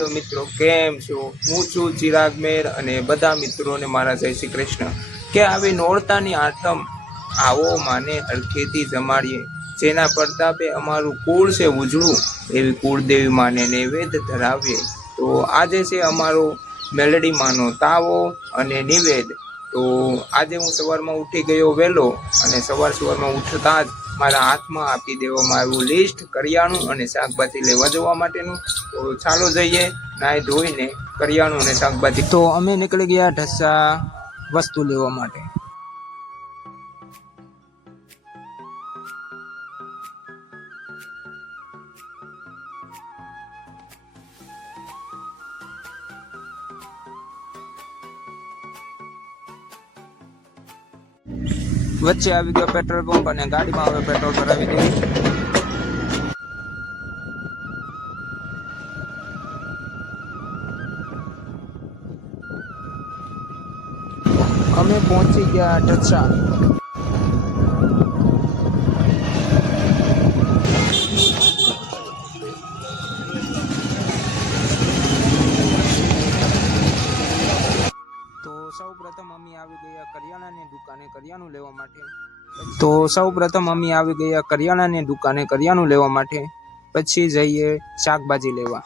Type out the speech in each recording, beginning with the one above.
Hello મિત્રો, કેમ છો? હું છું ચિરાગ મેર અને બધા મિત્રોને મારા જય શ્રી કૃષ્ણ. કે આવી નોરતાની આઠમ આવો માને હરખેથી જમાડીએ, જેના પ્રતાપે અમારું કુળ છે ઉજળું, એવી કુળદેવી માને નૈવેદ્ય ધરાવીએ. તો આજે છે અમારો મેલડી માનો તાવો અને નિવેદ. તો આજે હું સવારમાં ઉઠી ગયો વહેલો અને સવારમાં ઉઠતા જ મારા હાથમાં આપી દેવામાં આવ્યું લિસ્ટ કરિયાણું અને શાકભાજી લેવા જવા માટેનું. તો ચાલો જઈએ નાઈ ધોઈને કરિયાણું અને શાકભાજી. તો અમે નીકળી ગયા ઢસા વસ્તુ લેવા માટે. વચ્ચે આવી ગયો પેટ્રોલ પંપ અને ગાડીમાં હવે પેટ્રોલ ભરાવી દઈએ. અમે પહોંચી ગયા ઢસા. તો સૌ પ્રથમ અમે આવી ગયા કરિયાણાની દુકાને કરિયાણું લેવા માટે. પછી જઈએ શાકભાજી લેવા.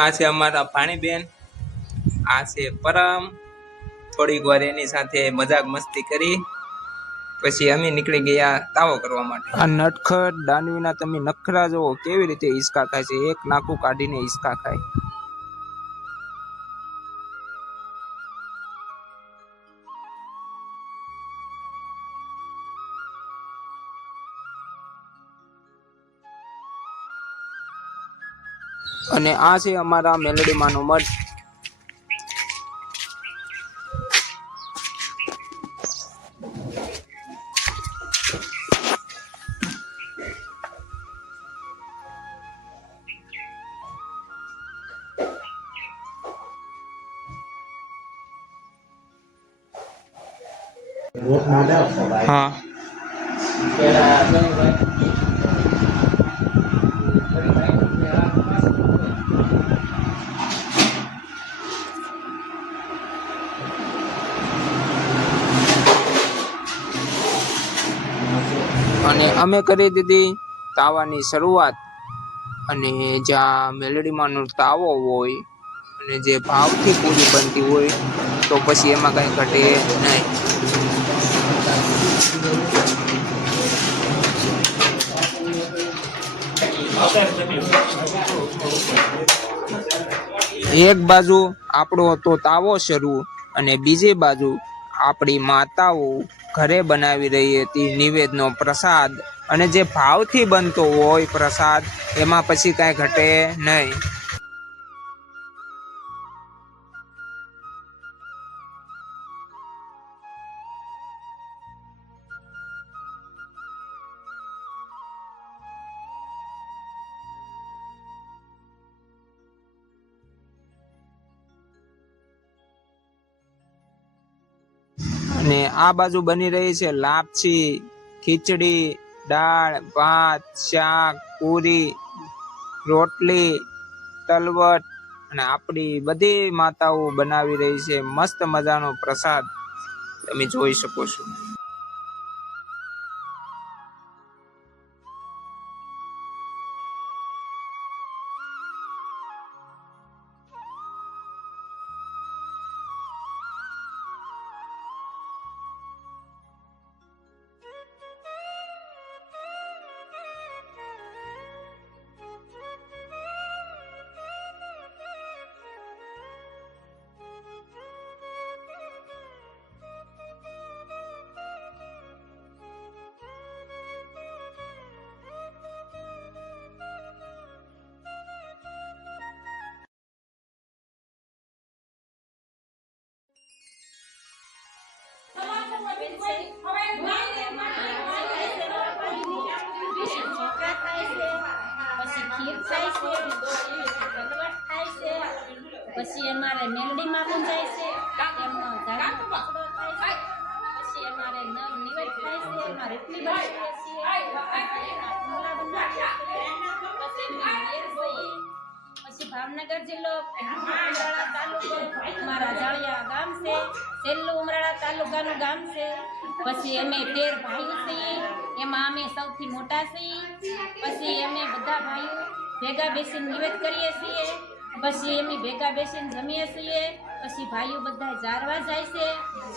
આ છે અમારા પાણીબેન, આ છે પરમ. થોડીક વાર એની સાથે મજાક મસ્તી કરી પછી અમે નીકળી ગયા તાવો કરવા માટે. આ નટખટ દાનવીના તમે નખરા જોવો કેવી રીતે હિસકા ખાય છે, એક નાકું કાઢીને હિસકા ખાય. અને આ છે અમારા મેલડી માનો મઠ. હા અને અમે કરી દીધી તાવાની શરૂઆત. અને જ્યાં મેલડીમાંનો તાવો હોય અને જે ભાવથી પૂરી બનતી હોય તો પછી એમાં કઈ ઘટે નહીં. એક બાજુ આપણો તો તાવો શરૂ અને બીજી બાજુ આપણી માતાઓ ઘરે બનાવી રહી હતી નિવેદનો પ્રસાદ. અને જે ભાવથી બનતો હોય પ્રસાદ એમાં પછી કાંઈ ઘટે નહીં. અને આ બાજુ બની રહી છે લાપસી, ખીચડી, દાળ, ભાત, શાક, પૂરી, રોટલી, તલવટ. અને આપણી બધી માતાઓ બનાવી રહી છે મસ્ત મજાનો પ્રસાદ, તમે જોઈ શકો છો. પછી ખીર થાય છે, ભગવત થાય છે, પછી અમારે મેલડીમાં પણ જાય છે, એમનો ધાર્મિક કચડો થાય છે, પછી અમારે નવ નિવેદ થાય છે, એમાં રોટલી બનાવીએ છીએ, એમાં પુમલા બનાવીએ છીએ, પછી એમની મેર જોઈએ. પછી ભાવનગર જિલ્લો ઉમરાળા તાલુકો મારા જાળિયા ગામ છે, છેલ્લું ઉમરાળા તાલુકાનું ગામ છે. પછી અમે 13 ભાઈઓ છીએ, એમાં અમે સૌથી મોટા છીએ. પછી અમે બધા ભાઈઓ ભેગા બેસીને નિવેદ કરીએ છીએ, પછી અમે ભેગા બેસીને જમીએ છીએ. પછી ભાઈઓ બધા જારવા જાય છે.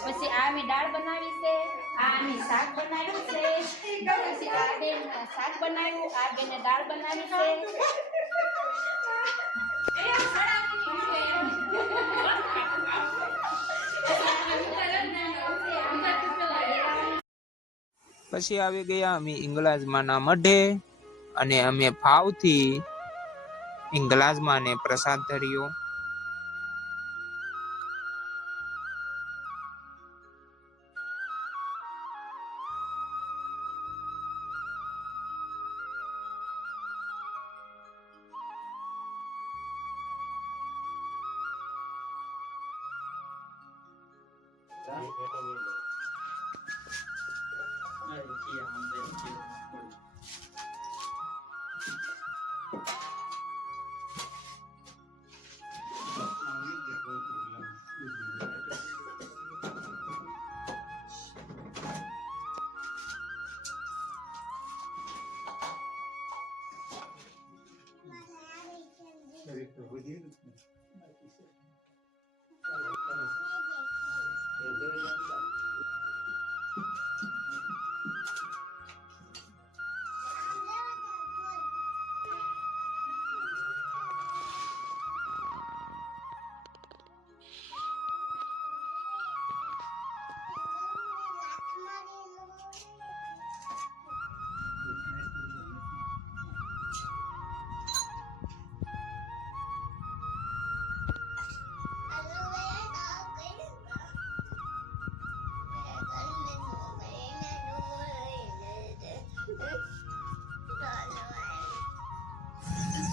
પછી આ અમે દાળ બનાવી છે, આ અમે શાક બનાવ્યું છે, પછી આ બેન શાક બનાવ્યું, આ બેને દાળ બનાવી છે. પછી આવી ગયા અમે ઇંગલાજમાના મઢે અને અમે ભાવથી ઇંગલાજમાને પ્રસાદ ધર્યો.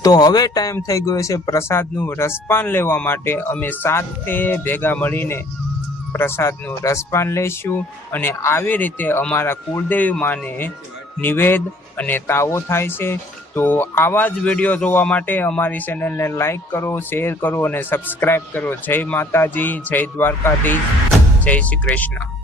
તો હવે ટાઈમ થઈ ગયો છે પ્રસાદનું રસપાન લેવા માટે. અમે સાથે ભેગા મળીને પ્રસાદનું રસપાન લઈશું અને આવી રીતે અમારા કુળદેવી માને નિવેદ અને તાવો થાય છે. તો આવા જ વિડીયો જોવા માટે અમારી ચેનલને લાઈક કરો, શેર કરો અને સબસ્ક્રાઈબ કરો. જય માતાજી, જય દ્વારકાધીશ, જય શ્રી કૃષ્ણ.